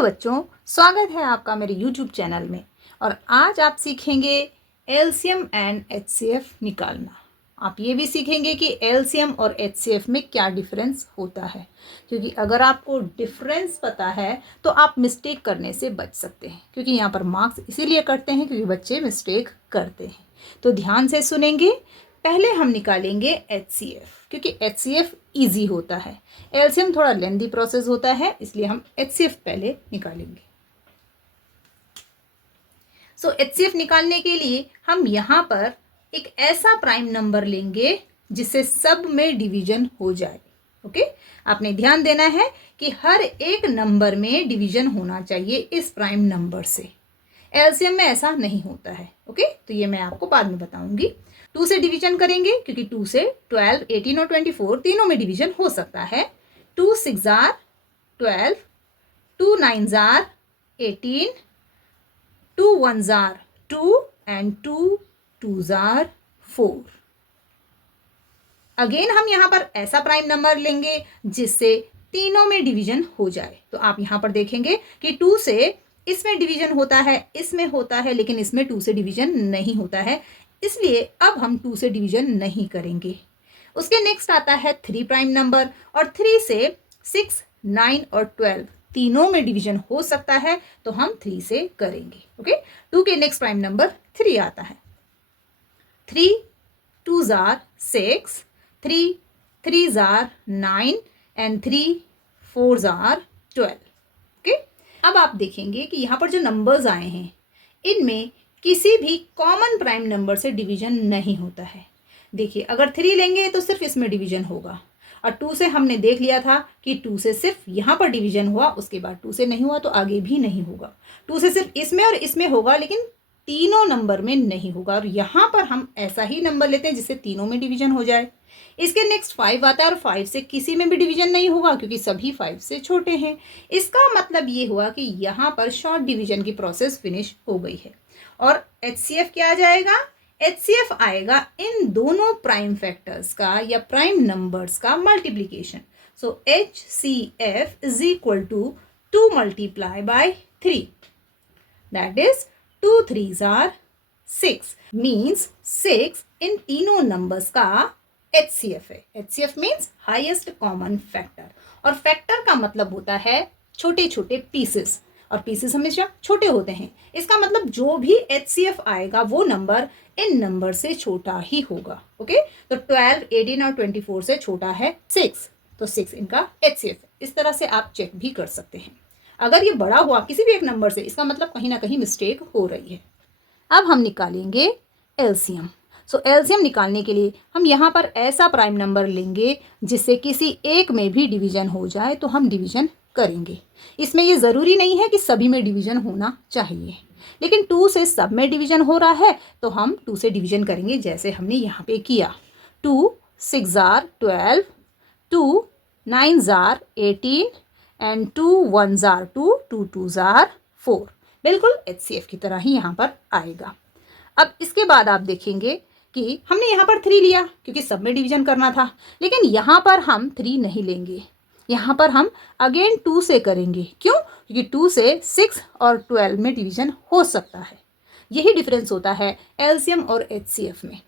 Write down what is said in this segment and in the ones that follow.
Hello बच्चों, स्वागत है आपका मेरे YouTube चैनल में। और आज आप सीखेंगे एलसीएम एंड एचसीएफ निकालना। आप ये भी सीखेंगे कि एलसीएम और एचसीएफ में क्या डिफरेंस होता है, क्योंकि अगर आपको डिफरेंस पता है तो आप मिस्टेक करने से बच सकते हैं। क्योंकि यहाँ पर मार्क्स इसीलिए करते हैं क्योंकि बच्चे मिस्टेक करते हैं। तो ध्यान से सुनेंगे। पहले हम निकालेंगे एचसीएफ, क्योंकि एचसीएफ ईजी होता है। एलसीएम थोड़ा लेंथी प्रोसेस होता है, इसलिए हम एचसीएफ पहले निकालेंगे। सो एचसीएफ निकालने के लिए हम यहाँ पर एक ऐसा प्राइम नंबर लेंगे जिससे सब में डिवीजन हो जाए। ओके, आपने ध्यान देना है कि हर एक नंबर में डिवीजन होना चाहिए इस प्राइम नंबर से। एलसीएम में ऐसा नहीं होता है। ओके, तो ये मैं आपको बाद में बताऊंगी। 2 से डिवीजन करेंगे क्योंकि 2 से 12, 18 और 24 तीनों में डिवीजन हो सकता है। 2 6 are 12, 2 9 are 18, 2 1 are 2 and 2 2 are 4। Again हम यहाँ पर ऐसा प्राइम नंबर लेंगे जिससे तीनों में डिवीजन हो जाए। तो आप यहाँ पर देखेंगे कि 2 से इसमें डिवीजन होता है, इसमें होता है, लेकिन इसमें 2 से डिवीजन नहीं होता है, इसलिए अब हम 2 से डिवीजन नहीं करेंगे। उसके नेक्स्ट आता है 3 प्राइम नंबर, और 3 से 6, 9 और 12 तीनों में डिवीजन हो सकता है, तो हम 3 से करेंगे। ओके, 2 के नेक्स्ट प्राइम नंबर 3 आता है। 3 2s are 6, 3 3s are 9 and 3 4s are 12। Okay, अब आप देखेंगे कि यहाँ पर जो नंबर्स आए हैं इनमें किसी भी कॉमन प्राइम नंबर से डिवीजन नहीं होता है। देखिए, अगर 3 लेंगे तो सिर्फ इसमें डिवीजन होगा, और 2 से हमने देख लिया था कि 2 से सिर्फ यहाँ पर डिवीजन हुआ, उसके बाद 2 से नहीं हुआ तो आगे भी नहीं होगा। 2 से सिर्फ इसमें और इसमें होगा, लेकिन तीनों नंबर में नहीं होगा। और यहाँ पर हम ऐसा ही नंबर लेते हैं जिससे तीनों में डिवीजन हो जाए। इसके नेक्स्ट 5 आता है, और 5 से किसी में भी डिवीजन नहीं होगा क्योंकि सभी 5 से छोटे हैं। इसका मतलब ये हुआ कि यहाँ पर शॉर्ट डिवीजन की प्रोसेस फिनिश हो गई है। और एचसीएफ क्या आ जाएगा? एचसीएफ आएगा इन दोनों प्राइम फैक्टर्स का या प्राइम नंबर्स का multiplication. So HCF is equal to 2 multiply by 3, that is 2 3s are 6, means 6 इन तीनों नंबर्स का एचसीएफ है। HCF means highest common factor, और फैक्टर का मतलब होता है छोटे छोटे पीसेस, और पीसेस हमेशा छोटे होते हैं। इसका मतलब जो भी एचसीएफ आएगा वो नंबर इन नंबर से छोटा ही होगा। ओके, तो 12, 18 और 24 से छोटा है 6, तो 6 इनका एचसीएफ है। इस तरह से आप चेक भी कर सकते हैं। अगर ये बड़ा हुआ किसी भी एक नंबर से, इसका मतलब कहीं ना कहीं मिस्टेक हो रही है। अब हम निकालेंगे एलसीएम। सो एलसीएम निकालने के लिए हम यहाँ पर ऐसा प्राइम नंबर लेंगे जिससे किसी एक में भी डिवीजन हो जाए, तो हम डिवीजन करेंगे। इसमें ये ज़रूरी नहीं है कि सभी में डिवीजन होना चाहिए, लेकिन 2 से सब में डिवीजन हो रहा है तो हम 2 से डिवीजन करेंगे, जैसे हमने यहाँ पे किया। 2 6 are 12, 2 9 are 18 and 2 1s are 2, 2 2s are 4। बिल्कुल एचसीएफ की तरह ही यहाँ पर आएगा। अब इसके बाद आप देखेंगे कि हमने यहाँ पर 3 लिया क्योंकि सब में डिवीजन करना था, लेकिन यहाँ पर हम 3 नहीं लेंगे। यहाँ पर हम अगेन 2 से करेंगे। क्यों? क्योंकि 2 से 6 और 12 में डिवीजन हो सकता है। यही डिफरेंस होता है एलसीएम और एचसीएफ में।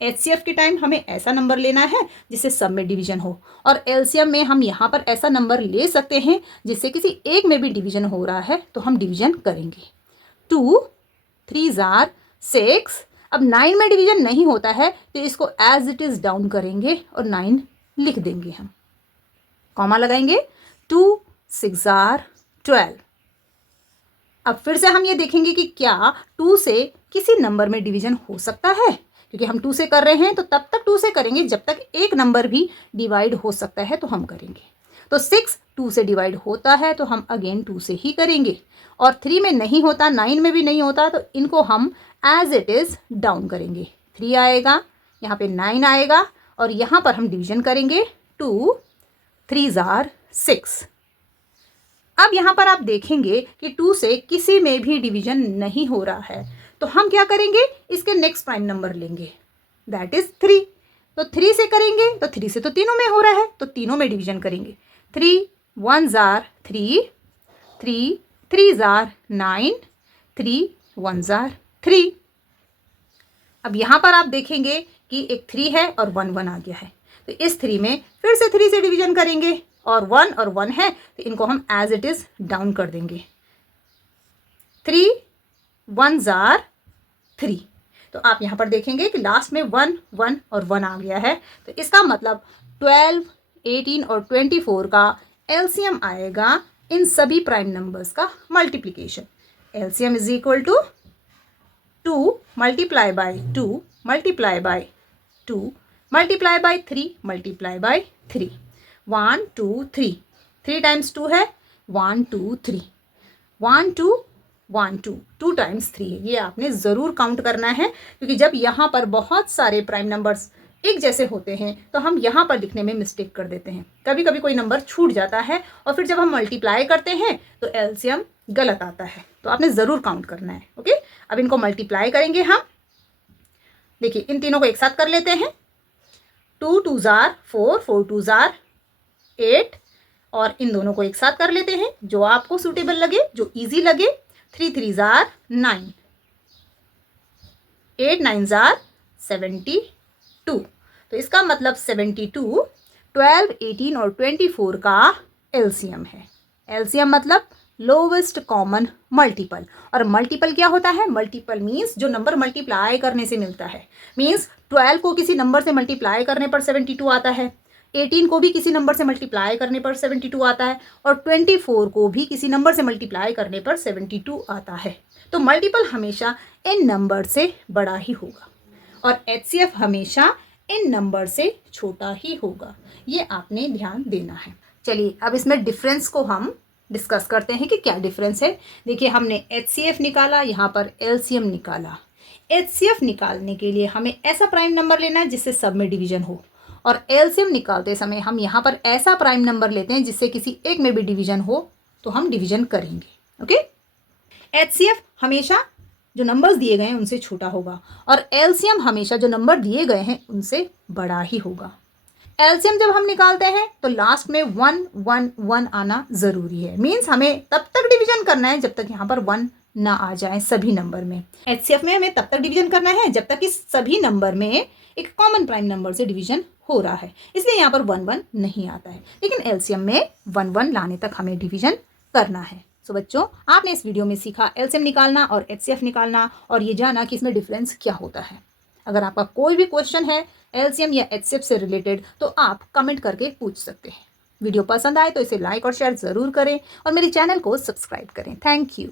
एचसीएफ के टाइम हमें ऐसा नंबर लेना है जिससे सब में डिवीजन हो, और एलसीएम में हम यहाँ पर ऐसा नंबर ले सकते हैं जिससे किसी एक में भी डिवीजन हो रहा है तो हम डिवीजन करेंगे। 2 3s are 6। अब 9 में डिवीजन नहीं होता है तो इसको एज इट इज़ डाउन करेंगे और 9 लिख देंगे। हम कॉमा लगाएंगे। 2 6 are 12। अब फिर से हम ये देखेंगे कि क्या 2 से किसी नंबर में डिवीजन हो सकता है, क्योंकि हम 2 से कर रहे हैं तो तब तक 2 से करेंगे जब तक एक नंबर भी डिवाइड हो सकता है तो हम करेंगे। तो 6 2 से डिवाइड होता है तो हम अगेन 2 से ही करेंगे, और 3 में नहीं होता, 9 में भी नहीं होता, तो इनको हम एज इट इज़ डाउन करेंगे। 3 आएगा, यहाँ पे 9 आएगा, और यहाँ पर हम डिवीजन करेंगे। 2 3s are 6। अब यहाँ पर आप देखेंगे कि 2 से किसी में भी डिवीजन नहीं हो रहा है, तो हम क्या करेंगे? इसके नेक्स्ट प्राइम नंबर लेंगे, दैट इज 3। तो 3 से करेंगे तो 3 से तो तीनों में हो रहा है तो तीनों में डिवीजन करेंगे। 3 1s are 3, 3 3 जार 9, 3 1 जार 3। अब यहाँ पर आप देखेंगे कि एक 3 है और 1 1 आ गया है, तो इस 3 में फिर से 3 से डिवीजन करेंगे और 1 है तो इनको हम एज इट इज़ डाउन कर देंगे। 3 1 जार 3। तो आप यहाँ पर देखेंगे कि लास्ट में 1 1 और 1 आ गया है, तो इसका मतलब 12, 18 और 24 का एलसीएम आएगा इन सभी प्राइम नंबर्स का multiplication. LCM is equal to 2 multiply by 2 multiply by 2 multiply by 3 multiply by 3। 1 2 3, 3 times 2 है 1 2 3, 1 2 1 2, 2 टाइम्स 3 है। ये आपने ज़रूर काउंट करना है, क्योंकि जब यहाँ पर बहुत सारे प्राइम नंबर्स एक जैसे होते हैं तो हम यहाँ पर लिखने में मिस्टेक कर देते हैं। कभी कभी कोई नंबर छूट जाता है और फिर जब हम मल्टीप्लाई करते हैं तो एलसीएम गलत आता है, तो आपने ज़रूर काउंट करना है। ओके, अब इनको मल्टीप्लाई करेंगे हम। देखिए इन तीनों को एक साथ कर लेते हैं। 2 2 जार 4, 4 2 जार 8, और इन दोनों को एक साथ कर लेते हैं जो आपको सूटेबल लगे, जो ईजी लगे। 3 3 जार 9, 8 9 जार 72। तो इसका मतलब 72, 12, 18 और 24 का एलसीएम है। एलसीएम मतलब लोवेस्ट कॉमन मल्टीपल। और मल्टीपल क्या होता है? मल्टीपल मीन्स जो नंबर मल्टीप्लाई करने से मिलता है। मीन्स 12 को किसी नंबर से मल्टीप्लाई करने पर 72 आता है, 18 को भी किसी नंबर से मल्टीप्लाई करने पर 72 आता है, और 24 को भी किसी नंबर से मल्टीप्लाई करने पर 72 आता है। तो मल्टीपल हमेशा इन नंबर से बड़ा ही होगा और एचसीएफ हमेशा इन नंबर से छोटा ही होगा। ये आपने ध्यान देना है। चलिए अब इसमें डिफरेंस को हम डिस्कस करते हैं कि क्या डिफरेंस है। देखिए हमने एचसीएफ निकाला, यहाँ पर एलसीएम निकाला। एचसीएफ निकालने के लिए हमें ऐसा प्राइम नंबर लेना है जिससे सब में डिवीजन हो, और एलसीएम निकालते समय हम यहाँ पर ऐसा प्राइम नंबर लेते हैं जिससे किसी एक में भी डिवीजन हो तो हम डिवीजन करेंगे। ओके, एचसीएफ हमेशा जो नंबर्स दिए गए हैं उनसे छोटा होगा और एलसीएम हमेशा जो नंबर दिए गए हैं उनसे बड़ा ही होगा। एलसीएम जब हम निकालते हैं तो लास्ट में 1 1 1 आना ज़रूरी है। मीन्स हमें तब तक डिवीजन करना है जब तक यहाँ पर 1 ना आ जाए सभी नंबर में। एचसीएफ में हमें तब तक डिवीजन करना है जब तक इस सभी नंबर में एक कॉमन प्राइम नंबर से डिवीजन हो रहा है, इसलिए यहाँ पर 1 1 नहीं आता है। लेकिन एलसीएम में 1 1 लाने तक हमें डिवीजन करना है। सो बच्चों, आपने इस वीडियो में सीखा एलसीएम निकालना और एचसीएफ निकालना, और ये जाना कि इसमें डिफरेंस क्या होता है। अगर आपका कोई भी क्वेश्चन है एलसीएम या एचसीएफ से रिलेटेड तो आप कमेंट करके पूछ सकते हैं। वीडियो पसंद आए तो इसे लाइक और शेयर ज़रूर करें और मेरे चैनल को सब्सक्राइब करें। Thank you.